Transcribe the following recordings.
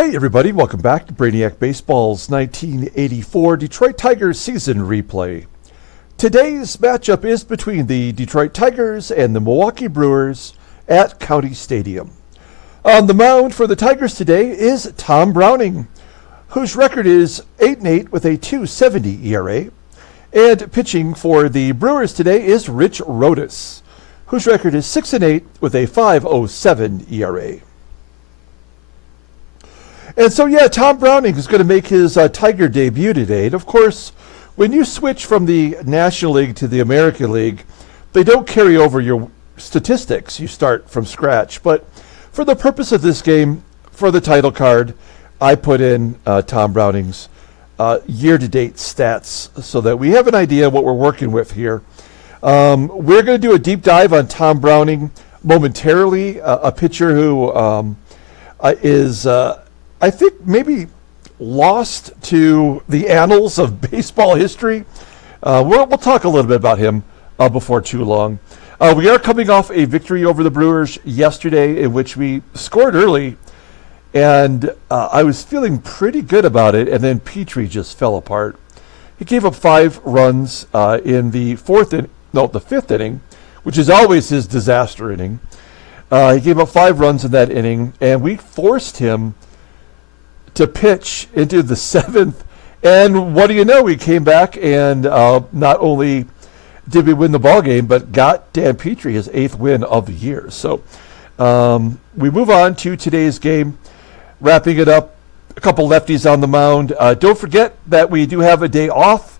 Hey everybody, welcome back to Brainiac Baseball's 1984 Detroit Tigers season replay. Today's matchup is between the Detroit Tigers and the Milwaukee Brewers at County Stadium. On the mound for the Tigers today is Tom Browning, whose record is 8-8 with a .270 ERA. And pitching for the Brewers today is Rich Rodas, whose record is 6-8 with a .507 ERA. And so, Tom Browning is going to make his Tiger debut today. And of course, when you switch from the National League to the American League, they don't carry over your statistics. You start from scratch. But for the purpose of this game, for the title card, I put in Tom Browning's year-to-date stats so that we have an idea what we're working with here. We're going to do a deep dive on Tom Browning momentarily, a pitcher who is... I think maybe lost to the annals of baseball history. We'll talk a little bit about him before too long. We are coming off a victory over the Brewers yesterday in which we scored early, and I was feeling pretty good about it, and then Petrie just fell apart. He gave up 5 runs in the fifth inning, which is always his disaster inning. He gave up 5 runs in that inning, and we forced him to pitch into the 7th, and what do you know, we came back and not only did we win the ball game, but got Dan Petrie his 8th win of the year. So we move on to today's game, wrapping it up. A couple lefties on the mound. Don't forget that we do have a day off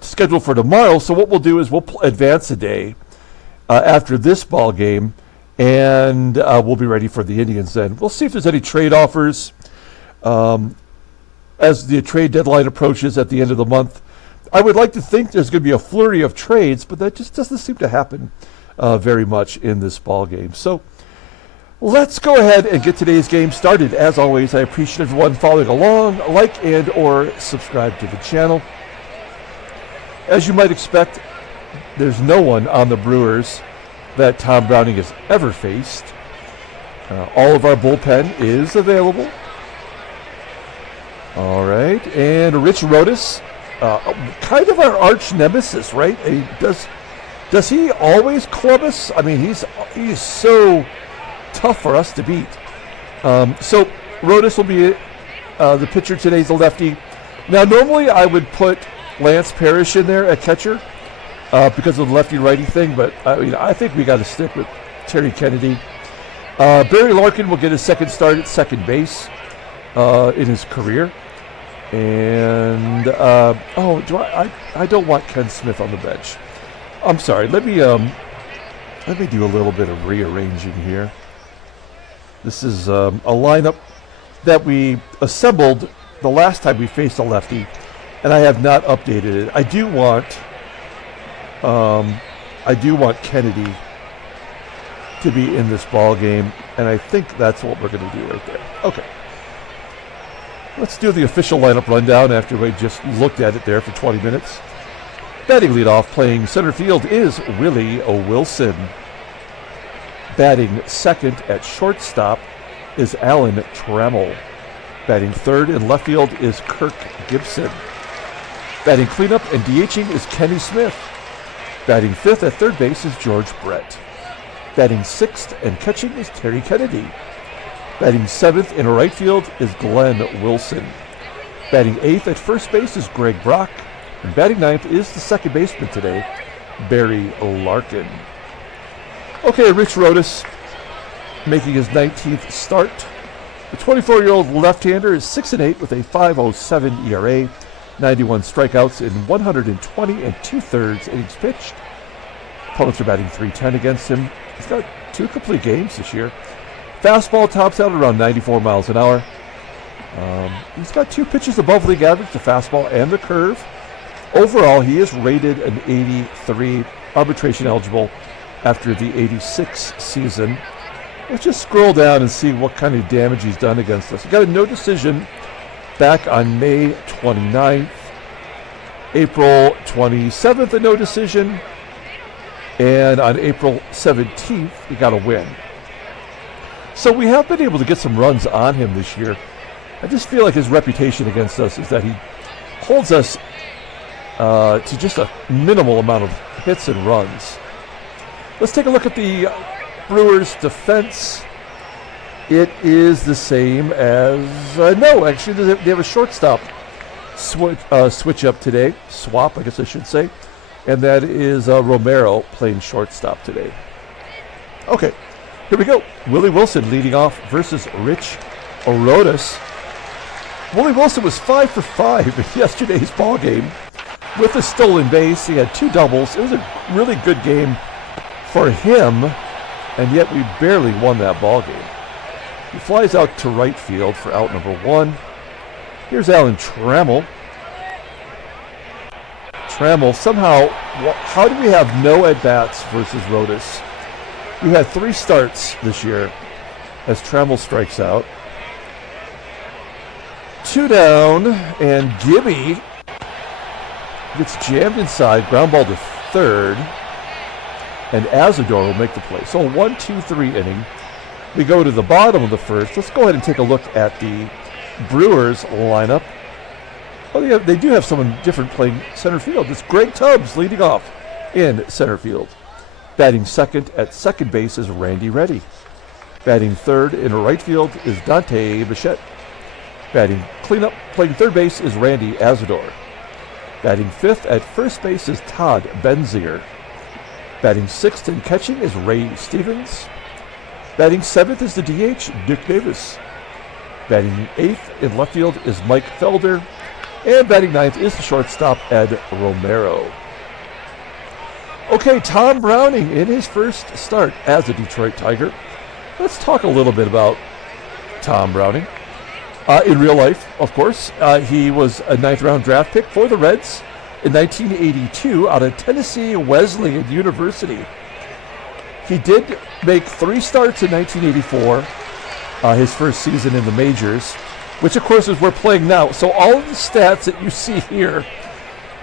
scheduled for tomorrow. So what we'll do is we'll advance a day after this ball game. And we'll be ready for the Indians then. We'll see if there's any trade offers as the trade deadline approaches at the end of the month. I would like to think there's going to be a flurry of trades, but that just doesn't seem to happen very much in this ball game. So let's go ahead and get today's game started. As always, I appreciate everyone following along. Like and or subscribe to the channel. As you might expect, there's no one on the Brewers that Tom Browning has ever faced. All of our bullpen is available. All right, and Rich Rodas, kind of our arch nemesis, right? Does he always club us? I mean, he's so tough for us to beat. So Rodas will be the pitcher today. He's a lefty. Now, normally I would put Lance Parrish in there at catcher, because of the lefty-righty thing, but I think we got to stick with Terry Kennedy. Barry Larkin will get his second start at second base in his career. And, I don't want Ken Smith on the bench. I'm sorry, let me do a little bit of rearranging here. This is a lineup that we assembled the last time we faced a lefty, and I have not updated it. I do want Kennedy to be in this ball game, and I think that's what we're going to do right there. Okay. Let's do the official lineup rundown after we just looked at it there for 20 minutes. Batting leadoff, playing center field, is Willie Wilson. Batting second at shortstop is Alan Trammell. Batting third in left field is Kirk GIBSON. Batting cleanup and DHing is Kenny Smith. Batting fifth at third base is George Brett. Batting sixth and catching is Terry Kennedy. Batting seventh in right field is Glenn Wilson. Batting eighth at first base is Greg Brock. And batting ninth is the second baseman today, Barry Larkin. Okay, Rich Rodas making his 19th start. The 24-year-old left-hander is 6-8 with a .507 ERA. 91 strikeouts in 120 2/3 innings pitched. Opponents are batting .310 against him. He's got 2 complete games this year. Fastball tops out around 94 miles an hour. He's got 2 pitches above league average, the fastball and the curve. Overall, he is rated an 83, arbitration eligible after the 86 season. Let's just scroll down and see what kind of damage he's done against us. He got a no decision back on May 29th. April 27th, a no decision. And on April 17th, he got a win. So we have been able to get some runs on him this year. I just feel like his reputation against us is that he holds us to just a minimal amount of hits and runs. Let's take a look at the Brewers' defense. It is the same as... no, actually, they have a shortstop switch up today. Swap, I guess I should say. And that is Romero playing shortstop today. Okay, here we go. Willie Wilson leading off versus Rich Rodas. Willie Wilson was 5 for 5 in yesterday's ball game with a stolen base. He had 2 doubles. It was a really good game for him, and yet we barely won that ball game. He flies out to right field for out number 1. Here's Alan Trammell. Trammell, somehow, how do we have no at-bats versus Rodas? We had 3 starts this year as Trammell strikes out. 2 down, and Gibby gets jammed inside, ground ball to third, and ASADOOR will make the play. So 1-2-3 inning. We go to the bottom of the first. Let's go ahead and take a look at the Brewers lineup. Oh, yeah, they do have someone different playing center field. It's Greg Tubbs leading off in center field. Batting second at second base is Randy Reddy. Batting third in right field is Dante BICHETTE. Batting cleanup, playing third base is Randy ASADOOR. Batting fifth at first base is Todd BENZINGER. Batting sixth and catching is Ray Stevens. Batting seventh is the DH, Dick Davis. Batting eighth in left field is Mike Felder. And batting ninth is the shortstop, Ed Romero. Okay, Tom Browning in his first start as a Detroit Tiger. Let's talk a little bit about Tom Browning. In real life, of course, he was a 9th round draft pick for the Reds in 1982 out of Tennessee Wesleyan University. He did make 3 starts in 1984, his first season in the majors, which of course is we're playing now. So all of the stats that you see here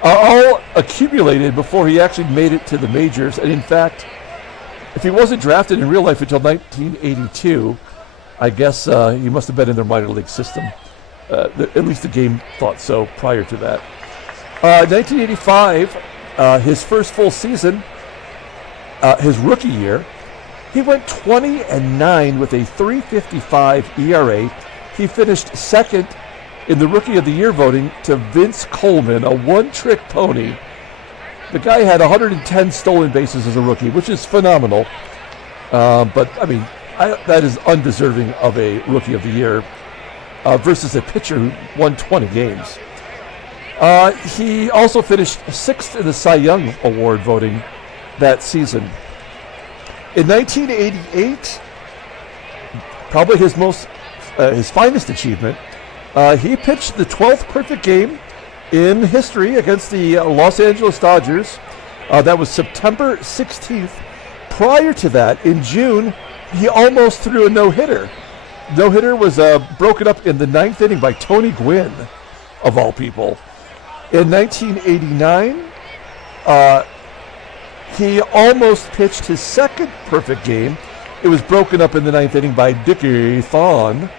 are all accumulated before he actually made it to the majors. And in fact, if he wasn't drafted in real life until 1982, I guess he must have been in their minor league system. At least the game thought so prior to that. 1985, his first full season, his rookie year, he went 20-9 with a 3.55 ERA. He finished second in the Rookie of the Year voting to Vince Coleman, a one-trick pony. The guy had 110 stolen bases as a rookie, which is phenomenal. But, I mean, that is undeserving of a Rookie of the Year versus a pitcher who won 20 games. He also finished 6th in the Cy Young Award voting that season. In 1988, probably his finest achievement, he pitched the 12th perfect game in history against the Los Angeles Dodgers. That was September 16th. Prior to that, in June, he almost threw a no-hitter. No-hitter was broken up in the 9th inning by Tony Gwynn, of all people. In 1989, he almost pitched his 2nd perfect game. It was broken up in the 9th inning by Dickie Thon.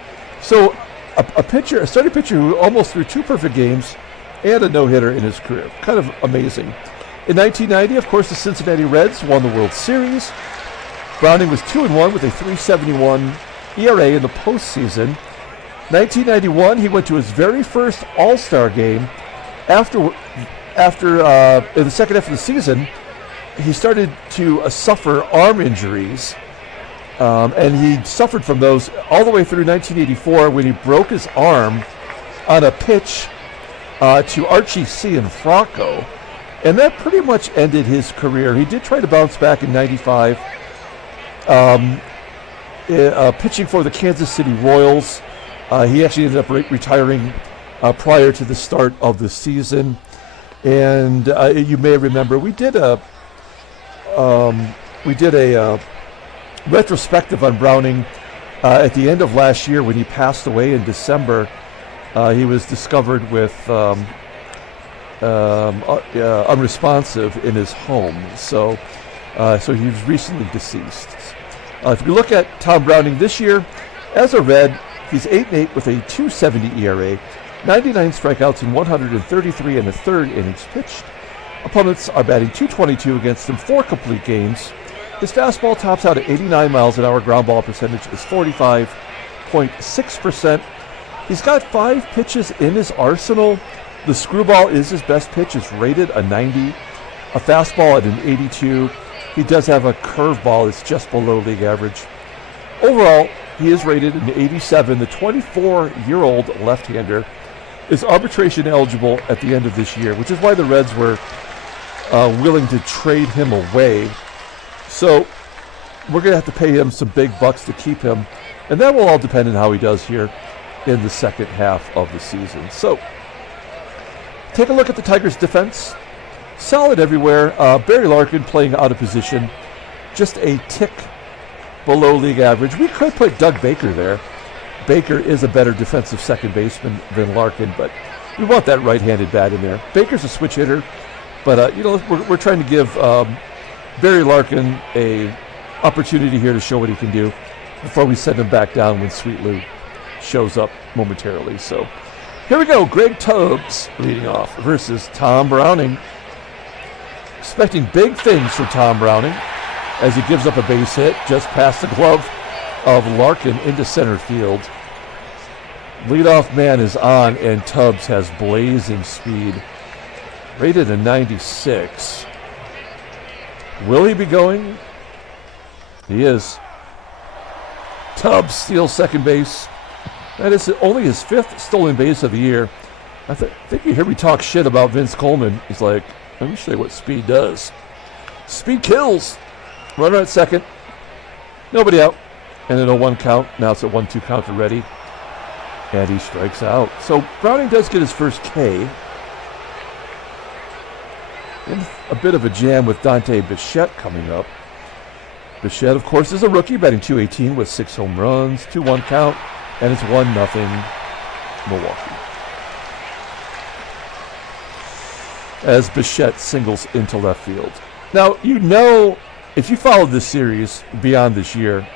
So a starting pitcher who almost threw 2 perfect games and a no-hitter in his career. Kind of amazing. In 1990, of course, the Cincinnati Reds won the World Series. Browning was 2-1 with a 3.71 ERA in the postseason. 1991, he went to his very first All-Star game. After in the second half of the season, he started to suffer arm injuries, and he suffered from those all the way through 1984 when he broke his arm on a pitch to Archie Cianfrocco, and that pretty much ended his career. He did try to bounce back in 95, pitching for the Kansas City Royals. He actually ended up retiring prior to the start of the season. And you may remember we did a retrospective on Browning at the end of last year when he passed away in December. He was discovered with unresponsive in his home, so he was recently deceased. If you look at Tom Browning this year, as a Red, he's 8-8 with a 2.70 ERA, 99 strikeouts in 133 and a third innings pitched. Opponents are batting .222 against him, 4 complete games. His fastball tops out at 89 miles an hour. Ground ball percentage is 45.6%. He's got 5 pitches in his arsenal. The screwball is his best pitch. It's rated a 90. A fastball at an 82. He does have a curveball. It's just below league average. Overall, he is rated an 87. The 24-year-old left-hander is arbitration eligible at the end of this year, which is why the Reds were willing to trade him away. So we're going to have to pay him some big bucks to keep him, and that will all depend on how he does here in the second half of the season. So take a look at the Tigers' defense. Solid everywhere. Barry Larkin playing out of position, just a tick below league average. We could put Doug Baker there. Baker is a better defensive second baseman than Larkin, but we want that right-handed bat in there. Baker's a switch hitter, but we're trying to give Barry Larkin a opportunity here to show what he can do before we send him back down when Sweet Lou shows up momentarily. So here we go. Greg Tubbs leading off versus Tom Browning. Expecting big things from Tom Browning as he gives up a base hit just past the glove of Larkin into center field. Leadoff man is on, and Tubbs has blazing speed. Rated a 96. Will he be going? He is. Tubbs steals second base. That is only his 5th stolen base of the year. I think you hear me talk shit about Vince Coleman. He's like, let me show you what speed does. Speed kills. Runner at second. Nobody out. And an 0-1 count. Now it's a 1-2 count already. And he strikes out. So Browning does get his first K. In a bit of a jam with Dante Bichette coming up. Bichette, of course, is a rookie, batting .218 with 6 home runs, 2-1 count, and it's 1-0 Milwaukee. As Bichette singles into left field. Now, if you followed this series beyond this year,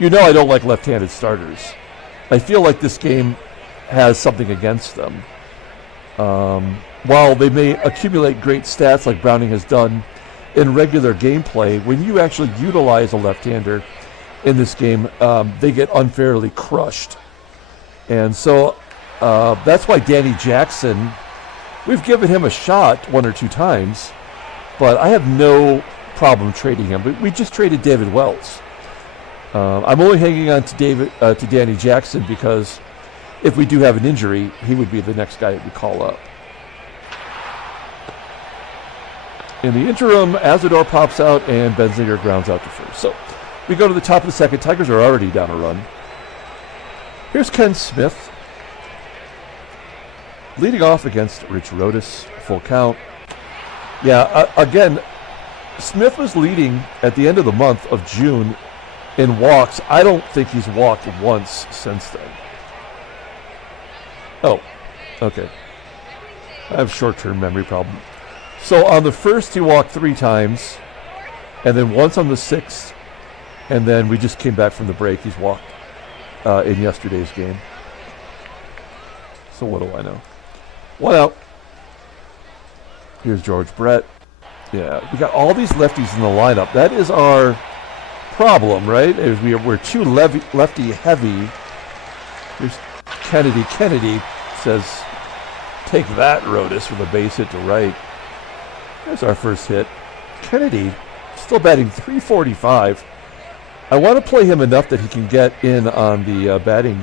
I don't like left-handed starters. I feel like this game has something against them. While they may accumulate great stats like Browning has done in regular gameplay, when you actually utilize a left-hander in this game, they get unfairly crushed. And so that's why Danny Jackson, we've given him a shot 1 or 2 times, but I have no problem trading him. But we just traded David Wells. I'm only hanging on to Danny Jackson because if we do have an injury, he would be the next guy that we call up. In the interim, ASADOOR pops out and BENZINGER grounds out to first. So we go to the top of the second. Tigers are already down a run. Here's Ken Smith leading off against Rich Rodas. Full count. Yeah, again, Smith was leading at the end of the month of June in walks. I don't think he's walked once since then. Oh, okay. I have short-term memory problem. So on the first, he walked 3 times, and then once on the 6th, and then we just came back from the break. He's walked in yesterday's game. So what do I know? 1 out. Here's George Brett. Yeah, we got all these lefties in the lineup. That is our problem, right? We're too lefty heavy. Here's Kennedy. Kennedy says, take that, Rodas, with a base hit to right. There's our first hit. Kennedy still batting .345. I want to play him enough that he can get in on the batting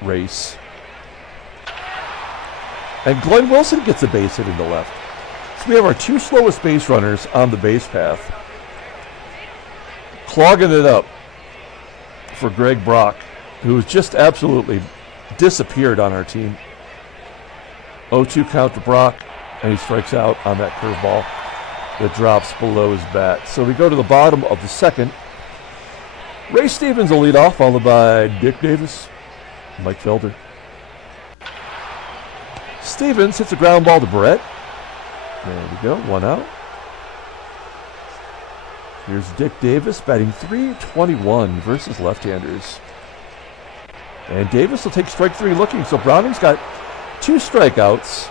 race. And Glenn Wilson gets a base hit in the left. So we have our 2 slowest base runners on the base path. Clogging it up for Greg Brock, who has just absolutely disappeared on our team. 0-2 count to Brock, and he strikes out on that curveball that drops below his bat. So we go to the bottom of the second. Ray Stevens will lead off, followed by Dick Davis, Mike Felder. Stevens hits a ground ball to Brett. There we go, 1 out. Here's Dick Davis batting .321 versus left-handers. And Davis will take strike 3 looking. So Browning's got 2 strikeouts.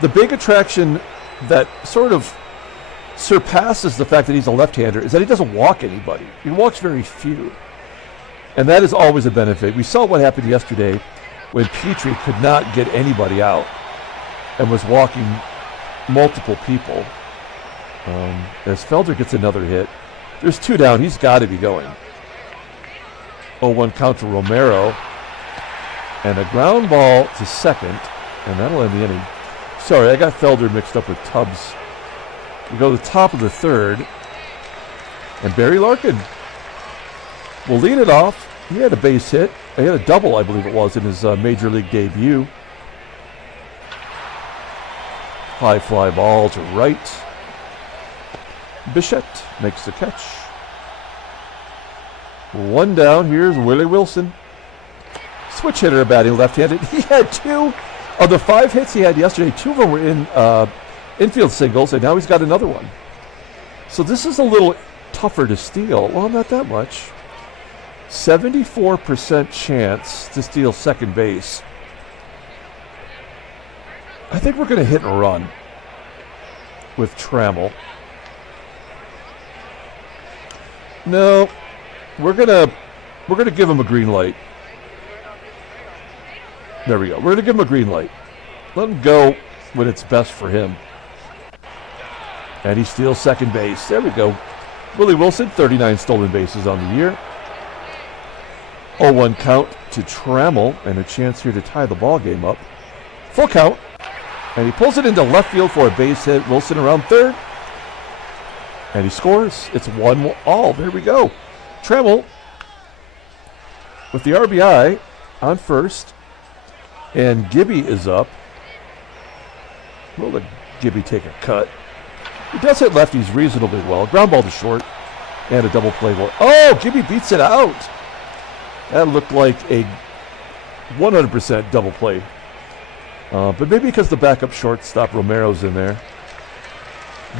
The big attraction that sort of surpasses the fact that he's a left-hander is that he doesn't walk anybody. He walks very few. And that is always a benefit. We saw what happened yesterday when Petrie could not get anybody out and was walking multiple people. As Felder gets another hit, there's 2 down. He's got to be going. 0-1 count to Romero. And a ground ball to second, and that'll end the inning. Sorry, I got Felder mixed up with Tubbs. We go to the top of the 3rd, and Barry Larkin will lead it off. He had a base hit. He had a double, I believe it was, in his Major League debut. High fly ball to right. Bichette makes the catch. 1 down. Here's Willie Wilson. Switch hitter batting left-handed. He had 2 of the 5 hits he had yesterday. 2 of them were in infield singles, and now he's got another one. So this is a little tougher to steal. Well, not that much. 74% chance to steal second base. I think we're going to hit and run with Trammell. No, we're gonna give him a green light. There we go. We're gonna give him a green light. Let him go when it's best for him. And he steals second base. There we go. Willie Wilson, 39 stolen bases on the year. 0-1 count to Trammell, and a chance here to tie the ball game up. Full count, and he pulls it into left field for a base hit. Wilson around third, and he scores. It's 1-all. There we go. Trammell with the RBI on first, and Gibby is up. We'll let Gibby take a cut. He does hit lefties reasonably well. Ground ball to short, and a double play ball. Oh, Gibby beats it out. That looked like a 100% double play. But maybe because the backup shortstop Romero's in there.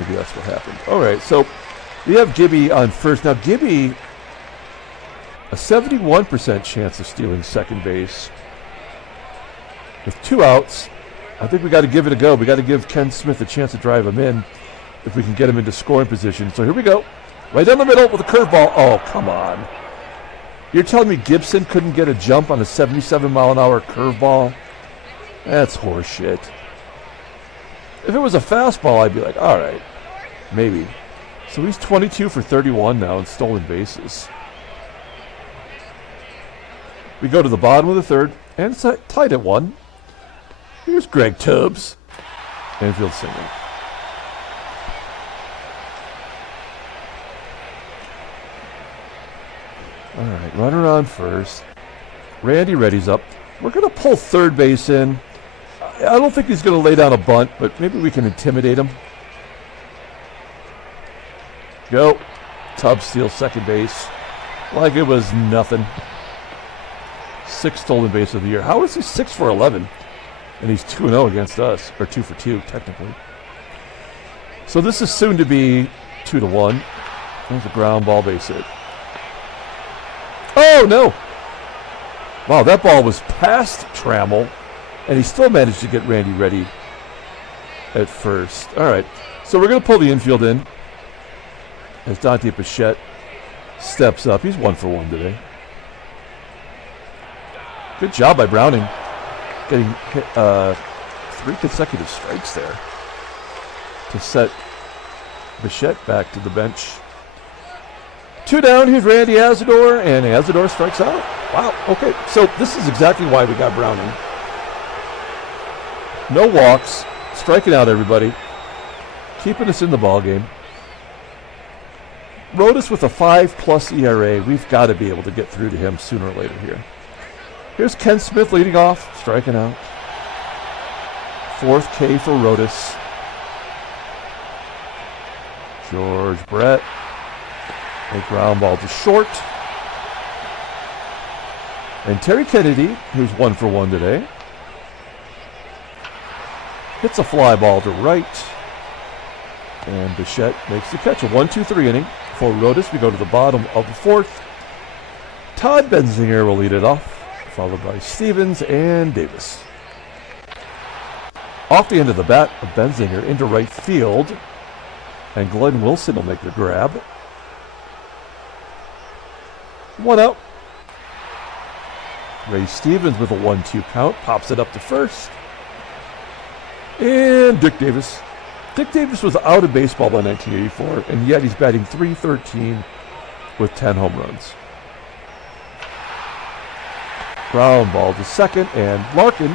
Maybe that's what happened. All right, so we have Gibby on first. Now, Gibby, a 71% chance of stealing second base. With 2 outs, I think we got to give it a go. We got to give Ken Smith a chance to drive him in if we can get him into scoring position. So here we go. Right down the middle with a curveball. Oh, come on. You're telling me Gibson couldn't get a jump on a 77-mile-an-hour curveball? That's horseshit. If it was a fastball, I'd be like, all right, maybe. So he's 22 for 31 now in stolen bases. We go to the bottom of the 3rd, and it's tied at 1. Here's Greg Tubbs. Infield single. All right, runner on first. Randy Reddy's up. We're going to pull third base in. I don't think he's going to lay down a bunt, but maybe we can intimidate him. Go. Tubbs steals second base like it was nothing. 6th stolen base of the year. How is he 6 for 11? And he's 2-0 against us, or 2 for 2 technically. So this is soon to be 2-1. There's a ground ball base hit. Oh, no. Wow, that ball was past Trammell, and he still managed to get Randy Reddy at first. All right, so we're going to pull the infield in as Dante Bichette steps up. He's 1 for 1 today. Good job by Browning, getting hit, 3 consecutive strikes there to set Bichette back to the bench. 2 down, here's Randy ASADOOR, and ASADOOR strikes out. Wow, okay, so this is exactly why we got Browning. No walks, striking out everybody, keeping us in the ballgame. Rodas with a 5+ ERA. We've got to be able to get through to him sooner or later here. Here's Ken Smith leading off, striking out. 4th K for Rodas. George Brett. A ground ball to short. And Terry Kennedy, who's 1 for 1 today, hits a fly ball to right. And Bichette makes the catch. A 1-2-3 inning for Rodas. We go to the bottom of the fourth. Todd Benzinger will lead it off, followed by Stevens and Davis. Off the end of the bat, Benzinger into right field. And Glenn Wilson will make the grab. 1 out. Ray Stevens with a 1-2 count. Pops it up to first. And Dick Davis. Dick Davis was out of baseball by 1984, and yet he's batting .313 with 10 home runs. Ground ball to second, and Larkin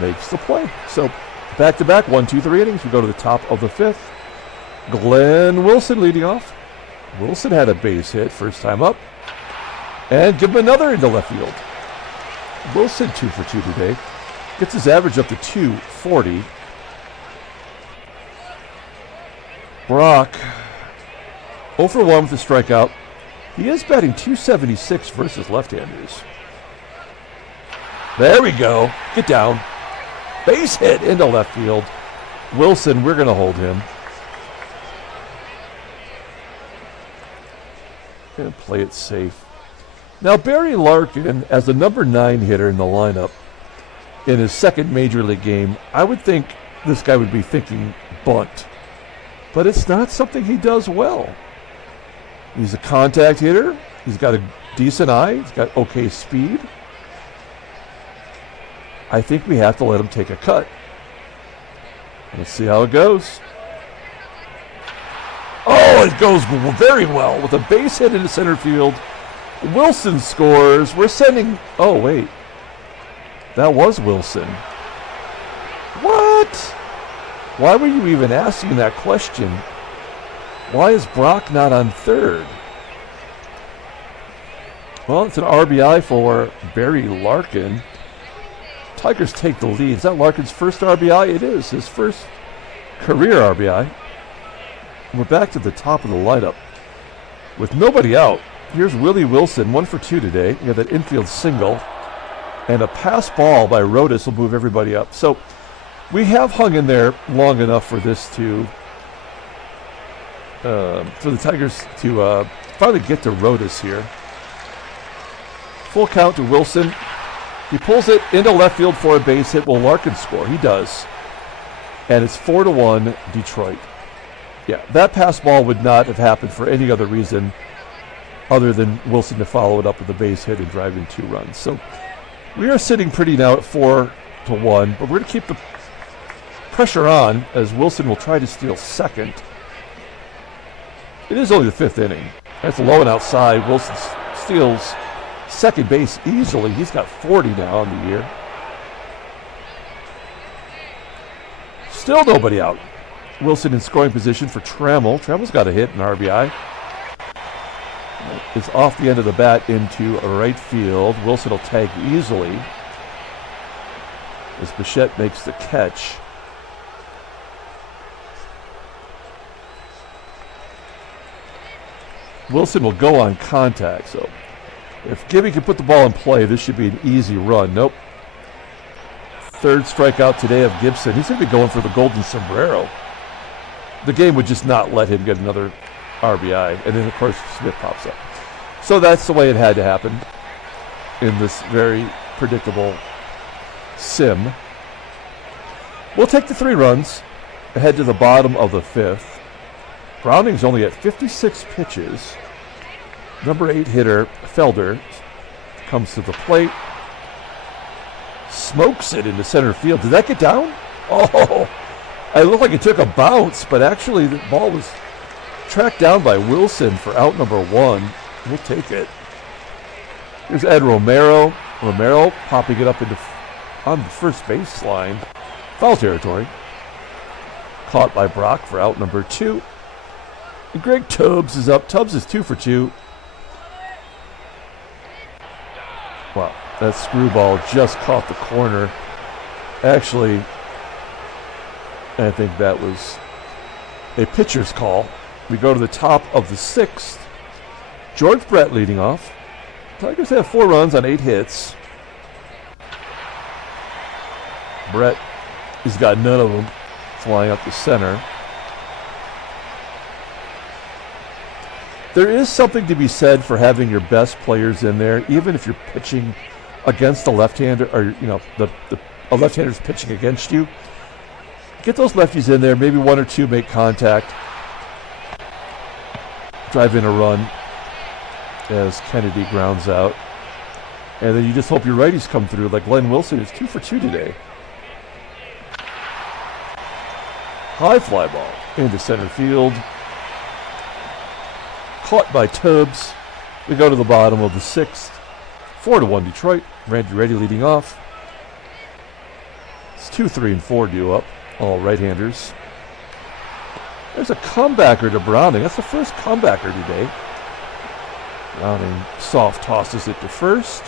makes the play. So back-to-back 1-2-3 innings. We go to the top of the fifth. Glenn Wilson leading off. Wilson had a base hit first time up. And give him another into left field. Wilson 2 for 2 today. Gets his average up to .240. Brock, 0 for 1 with a strikeout. He is batting .276 versus left-handers. There we go. Get down. Base hit into left field. Wilson, we're going to hold him. Going to play it safe. Now, Barry Larkin, as the number 9 hitter in the lineup, in his second major league game, I would think this guy would be thinking bunt. But it's not something he does well. He's a contact hitter. He's got a decent eye. He's got okay speed. I think we have to let him take a cut. Let's see how it goes. Oh, it goes very well with a base hit into center field. Wilson scores. We're sending... Oh, wait. That was Wilson. What? Why were you even asking that question? Why is Brock not on third? Well, it's an RBI for Barry Larkin. Tigers take the lead. Is that Larkin's first RBI? It is. His first career RBI. We're back to the top of the lineup. With nobody out, here's Willie Wilson, 1 for 2 today. We have that infield single. And a pass ball by Rodas will move everybody up. So we have hung in there long enough for this to, for the Tigers to finally get to Rodas here. Full count to Wilson. He pulls it into left field for a base hit. Will Larkin score? He does. And it's 4-1 Detroit. Yeah, that pass ball would not have happened for any other reason other than Wilson to follow it up with a base hit and drive in 2 runs. So we are sitting pretty now at 4-1, but we're going to keep the pressure on as Wilson will try to steal second. It is only the 5th inning. That's low and outside. Wilson steals second base easily. He's got 40 now on the year. Still nobody out. Wilson in scoring position for Trammell. Trammell's got a hit, an RBI. It's off the end of the bat into right field. Wilson will tag easily as Bichette makes the catch. Wilson will go on contact, so if Gibby can put the ball in play, this should be an easy run. Nope. Third strikeout today of Gibson. He's going to be going for the golden sombrero. The game would just not let him get another RBI. And then, of course, Smith pops up. So that's the way it had to happen in this very predictable sim. We'll take the 3 runs ahead to the bottom of the 5th. Browning's only at 56 pitches. Number 8 hitter, Felder, comes to the plate. Smokes it into center field. Did that get down? Oh, it looked like it took a bounce, but actually the ball was tracked down by Wilson for out number 1. We'll take it. Here's Ed Romero. Romero popping it up on the first baseline. Foul territory. Caught by Brock for out number 2. And Greg Tubbs is up. Tubbs is 2 for 2. Wow, that screwball just caught the corner. Actually, I think that was a pitcher's call. We go to the top of the 6th. George Brett leading off. Tigers have 4 runs on 8 hits. Brett has got none of them flying up the center. there is something to be said for having your best players in there, even if you're pitching against a left-hander, or a left-hander's pitching against you. Get those lefties in there, maybe one or two make contact, drive in a run as Kennedy grounds out. And then you just hope your righties come through, like Glenn Wilson, who's 2 for 2 today. High fly ball into center field. Caught by Tubbs. We go to the bottom of the 6th. 4-1 Detroit. Randy Reddy leading off. It's 2, 3, and 4 due up. All right-handers. There's a comebacker to Browning. That's the first comebacker today. Browning soft tosses it to first.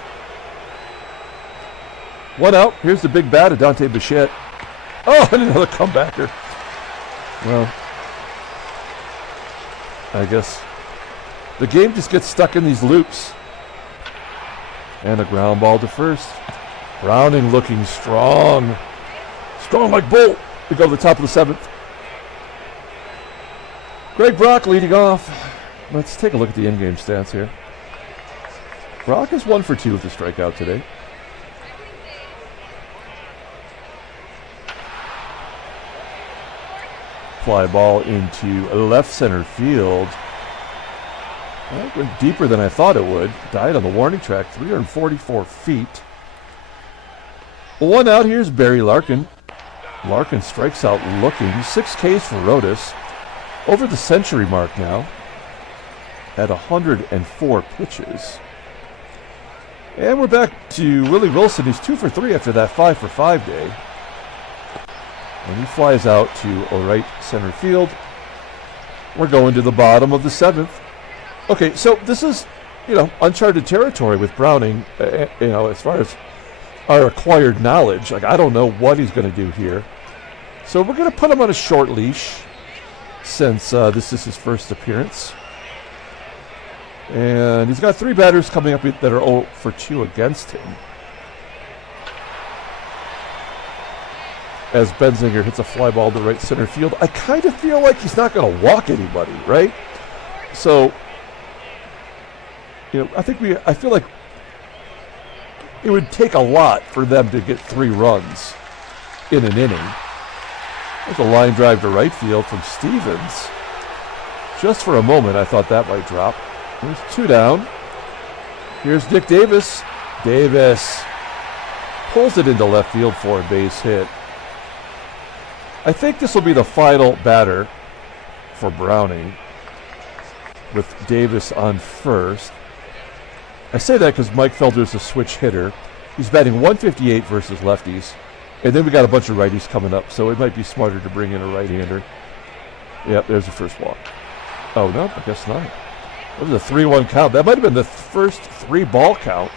1 out. Here's the big bat of Dante Bichette. Oh, and another comebacker. Well, I guess the game just gets stuck in these loops. And a ground ball to first. Browning looking strong. Strong like bull. We go to the top of the 7th. Greg Brock leading off. Let's take a look at the in-game stats here. Brock is 1 for 2 with the strikeout today. Fly ball into left center field. Well, it went deeper than I thought it would. Died on the warning track, 344 feet. 1 out. Here's Barry Larkin. Larkin strikes out looking. 6 Ks for Rodas. Over the century mark now at 104 pitches. And we're back to Willie Wilson. He's 2 for 3 after that 5 for 5 day. And he flies out to right center field. We're going to the bottom of the 7th. Okay, so this is, uncharted territory with Browning, as far as our acquired knowledge. Like, I don't know what he's going to do here. So we're going to put him on a short leash since this is his first appearance. And he's got 3 batters coming up that are 0 for 2 against him. As Benzinger hits a fly ball to right center field. I kind of feel like he's not going to walk anybody, right? So, I feel like it would take a lot for them to get 3 runs in an inning. There's a line drive to right field from Stevens. Just for a moment, I thought that might drop. There's 2 down. Here's Dick Davis. Davis pulls it into left field for a base hit. I think this will be the final batter for Browning with Davis on first. I say that because Mike Felder's a switch hitter. He's batting 158 versus lefties. And then we got a bunch of righties coming up, so it might be smarter to bring in a right-hander. Yep, there's the first walk. Oh, no, I guess not. That was a 3-1 count. That might have been the first 3-ball count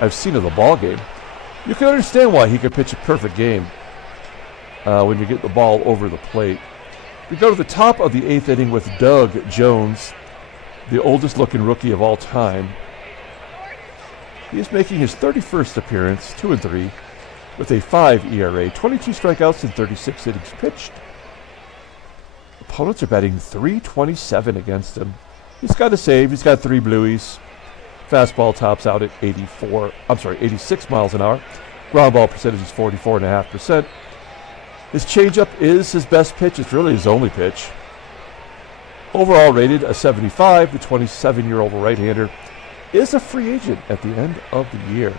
I've seen of the ball game. You can understand why he could pitch a perfect game when you get the ball over the plate. We go to the top of the 8th inning with Doug Jones, the oldest-looking rookie of all time. He is making his 31st appearance, 2 and 3, with a 5 ERA, 22 strikeouts in 36 innings pitched. Opponents are batting .327 against him. He's got a save. He's got 3 blueies. Fastball tops out at 86 miles an hour. Ground ball percentage is 44.5%. His changeup is his best pitch. It's really his only pitch. Overall rated a 75. The 27-year-old right-hander is a free agent at the end of the year.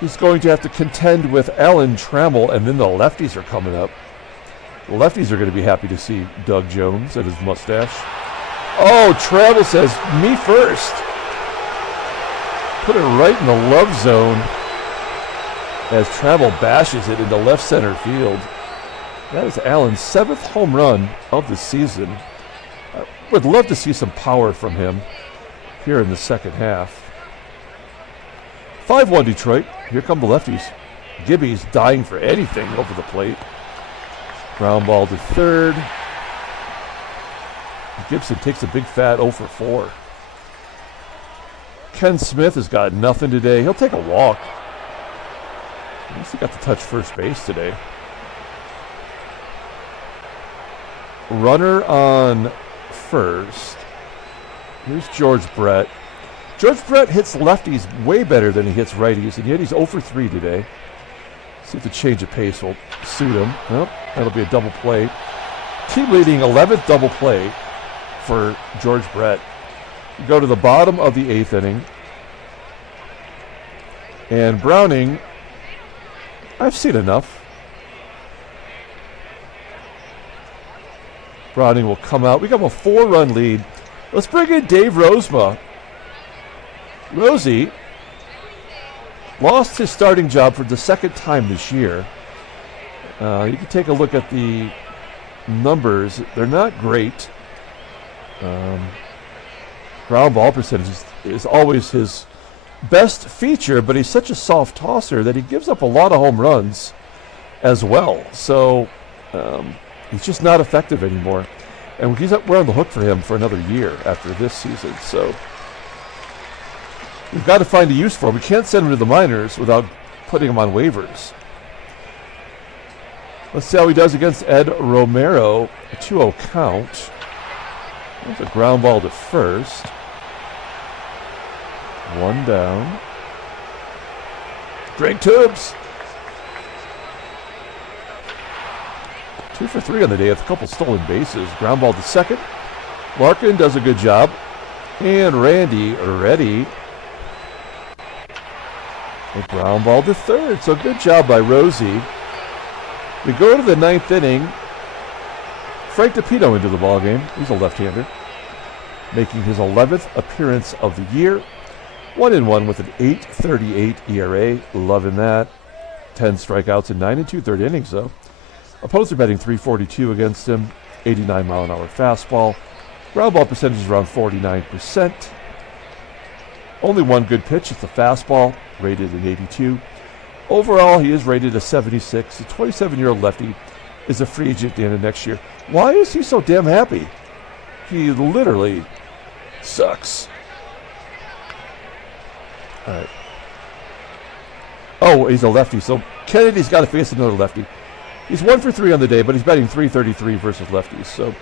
He's going to have to contend with Alan Trammell, and then the lefties are coming up. The lefties are going to be happy to see Doug Jones and his mustache. Oh, Trammell says, me first. Put it right in the love zone as Trammell bashes it into left center field. That is Alan's 7th home run of the season. I would love to see some power from him here in the second half. 5-1 Detroit. Here come the lefties. Gibby's dying for anything over the plate. Ground ball to third. Gibson takes a big fat 0 for 4. Ken Smith has got nothing today. He'll take a walk. At least he got to touch first base today. Runner on first. Here's George Brett. George Brett hits lefties way better than he hits righties, and yet he's 0 for 3 today. See if the change of pace will suit him. Well, that'll be a double play. Team leading 11th double play for George Brett. We go to the bottom of the 8th inning. And Browning, I've seen enough. Browning will come out. We got a 4-run lead. Let's bring in Dave Rozema. Rosie lost his starting job for the second time this year. You can take a look at the numbers. They're not great. Ground ball percentage is always his best feature, but he's such a soft tosser that he gives up a lot of home runs as well. So he's just not effective anymore. And we're on the hook for him for another year after this season. So we've got to find a use for him. We can't send him to the minors without putting him on waivers. Let's see how he does against Ed Romero. A 2-0 count. That's a ground ball to first. 1 down. Greg Tubbs. 2 for 3 on the day with a couple stolen bases. Ground ball to second. Larkin does a good job. And Randy ready. A ground ball to third. So good job by Rosie. We go to the 9th inning. Frank DePino into the ballgame. He's a left-hander. Making his 11th appearance of the year. 1-1 with an 8.38 ERA. Loving that. 10 strikeouts in 9 2/3 innings, though. Opponents are batting .342 against him. 89-mile-an-hour fastball. Ground ball percentage is around 49%. Only one good pitch. It's the fastball, rated an 82. Overall, he is rated a 76. The 27-year-old lefty is a free agent at the end of next year. Why is he so damn happy? He literally sucks. All right. Oh, he's a lefty, so Kennedy's got to face another lefty. He's 1 for 3 on the day, but he's batting .333 versus lefties. So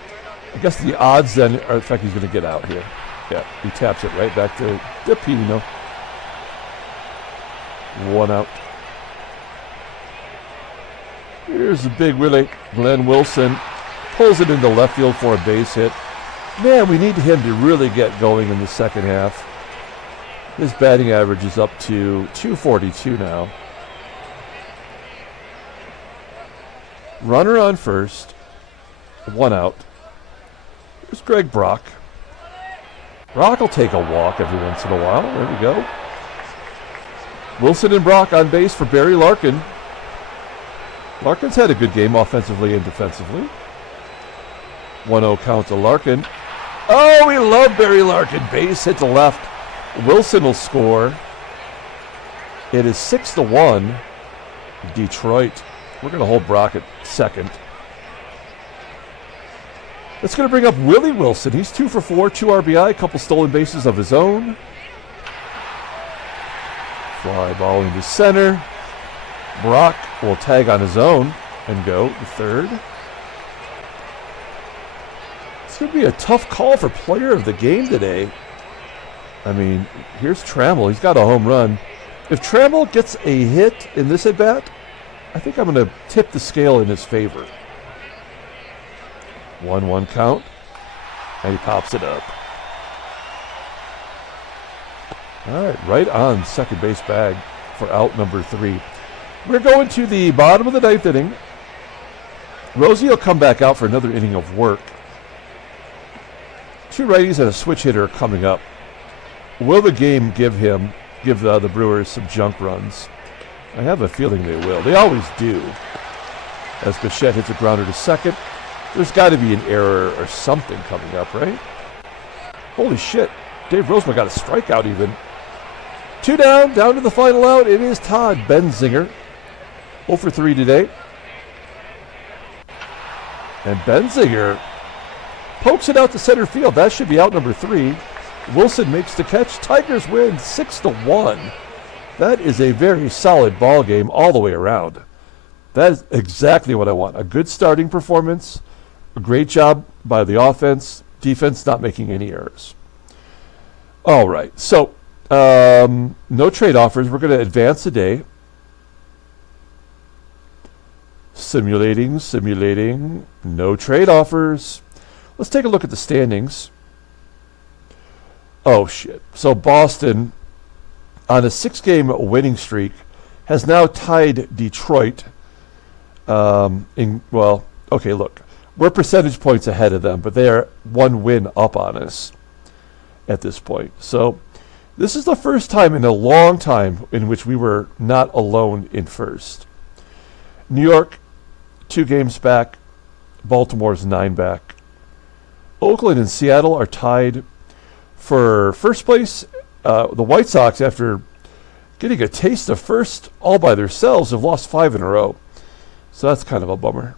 I guess the odds then are the fact he's going to get out here. Yeah, he taps it right back to DePino. 1 out. Here's the big Willie. Glenn Wilson pulls it into left field for a base hit. Man, we need him to really get going in the second half. His batting average is up to .242 now. Runner on first. 1 out. Here's Greg Brock. Brock will take a walk every once in a while. There we go. Wilson and Brock on base for Barry Larkin. Larkin's had a good game offensively and defensively. 1-0 count to Larkin. Oh, we love Barry Larkin. Base hit to left. Wilson will score. It is 6-1. Detroit. We're going to hold Brock at second. That's going to bring up Willie Wilson. He's 2 for 4, 2 RBI, a couple stolen bases of his own. Fly ball into center. Brock will tag on his own and go to third. It's going to be a tough call for player of the game today. I mean, here's Trammell. He's got a home run. If Trammell gets a hit in this at-bat, I think I'm going to tip the scale in his favor. 1-1 count, and he pops it up. All right on second base bag for out number 3. We're going to the bottom of the 9th inning. Rosie will come back out for another inning of work. 2 righties and a switch hitter are coming up. Will the game give the Brewers some junk runs? I have a feeling they will. They always do. As Bichette hits a grounder to second. There's got to be an error or something coming up, right? Holy shit. Dave Rozema got a strikeout even. 2 down to the final out. It is Todd Benzinger. 0 for 3 today. And Benzinger pokes it out to center field. That should be out number 3. Wilson makes the catch. Tigers win 6-1. That is a very solid ball game all the way around. That is exactly what I want. A good starting performance. A great job by the offense. Defense not making any errors. All right, so no trade offers. We're going to advance a day. Simulating. No trade offers. Let's take a look at the standings. Oh, shit. So Boston, on a 6-game winning streak, has now tied Detroit. Okay, look. We're percentage points ahead of them, but they are 1 win up on us at this point. So this is the first time in a long time in which we were not alone in first. New York, 2 games back. Baltimore's 9 back. Oakland and Seattle are tied for first place. The White Sox, after getting a taste of first all by themselves, have lost 5 in a row. So that's kind of a bummer.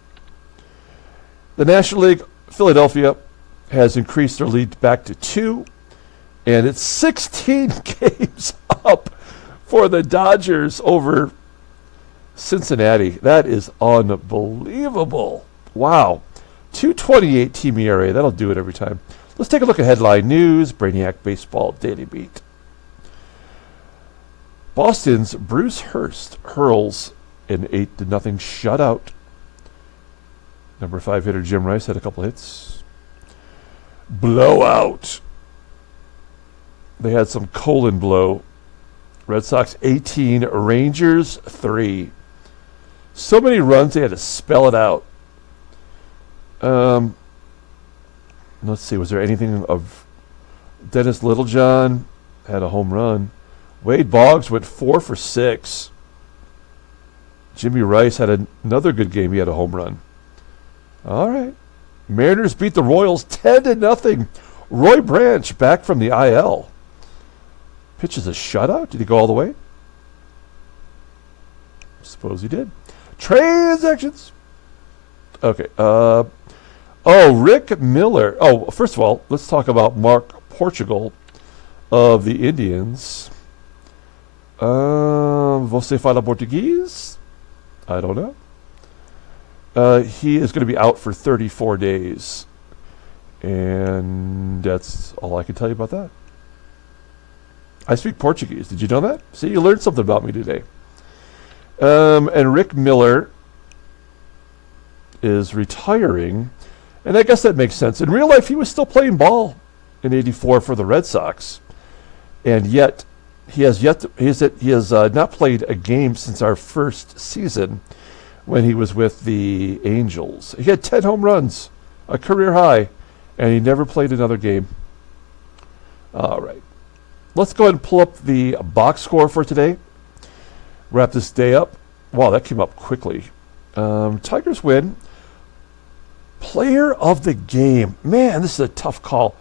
The National League, Philadelphia, has increased their lead back to 2. And it's 16 games up for the Dodgers over Cincinnati. That is unbelievable. Wow. 2.28 team ERA. That'll do it every time. Let's take a look at headline news. Brainiac Baseball Daily Beat. Boston's Bruce Hurst hurls an 8-0 shutout. Number 5 hitter Jim Rice had a couple hits. Blowout. They had some colon blow. Red Sox 18, Rangers 3. So many runs they had to spell it out. Let's see, was there anything of Dennis Littlejohn had a home run. Wade Boggs went 4 for 6. Jimmy Rice had another good game. He had a home run. All right. Mariners beat the Royals 10-0. Roy Branch back from the IL. Pitches a shutout. Did he go all the way? Suppose he did. Transactions. Okay. Rick Miller. Oh, first of all, let's talk about Mark Portugal of the Indians. Você fala português? I don't know. He is going to be out for 34 days. And that's all I can tell you about that. I speak Portuguese. Did you know that? See, you learned something about me today. And Rick Miller is retiring. And I guess that makes sense. In real life, he was still playing ball in '84 for the Red Sox. And yet, he has not played a game since our first season when he was with the Angels. He had 10 home runs, a career high, and he never played another game. All right. Let's go ahead and pull up the box score for today. Wrap this day up. Wow, that came up quickly. Tigers win. Player of the game. Man, this is a tough call.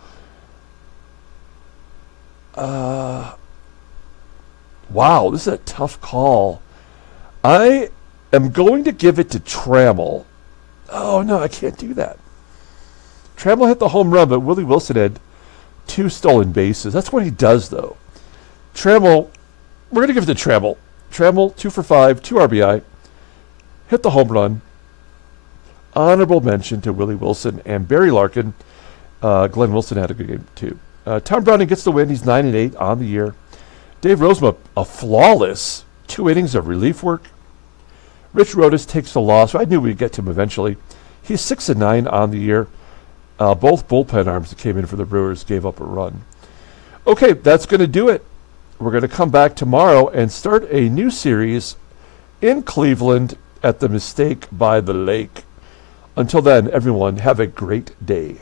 Wow, this is a tough call. I am going to give it to Trammell. Oh, no, I can't do that. Trammell hit the home run, but Willie Wilson had 2 stolen bases. That's what he does, though. Trammell, we're going to give it to Trammell. Trammell, 2 for 5, 2 RBI. Hit the home run. Honorable mention to Willie Wilson and Barry Larkin. Glenn Wilson had a good game, too. Tom Browning gets the win. He's 9-8 on the year. Dave Rozema, a flawless 2 innings of relief work. Rich Rodas takes the loss. I knew we'd get to him eventually. He's 6-9 on the year. Both bullpen arms that came in for the Brewers gave up a run. Okay, that's going to do it. We're going to come back tomorrow and start a new series in Cleveland at the Mistake by the Lake. Until then, everyone, have a great day.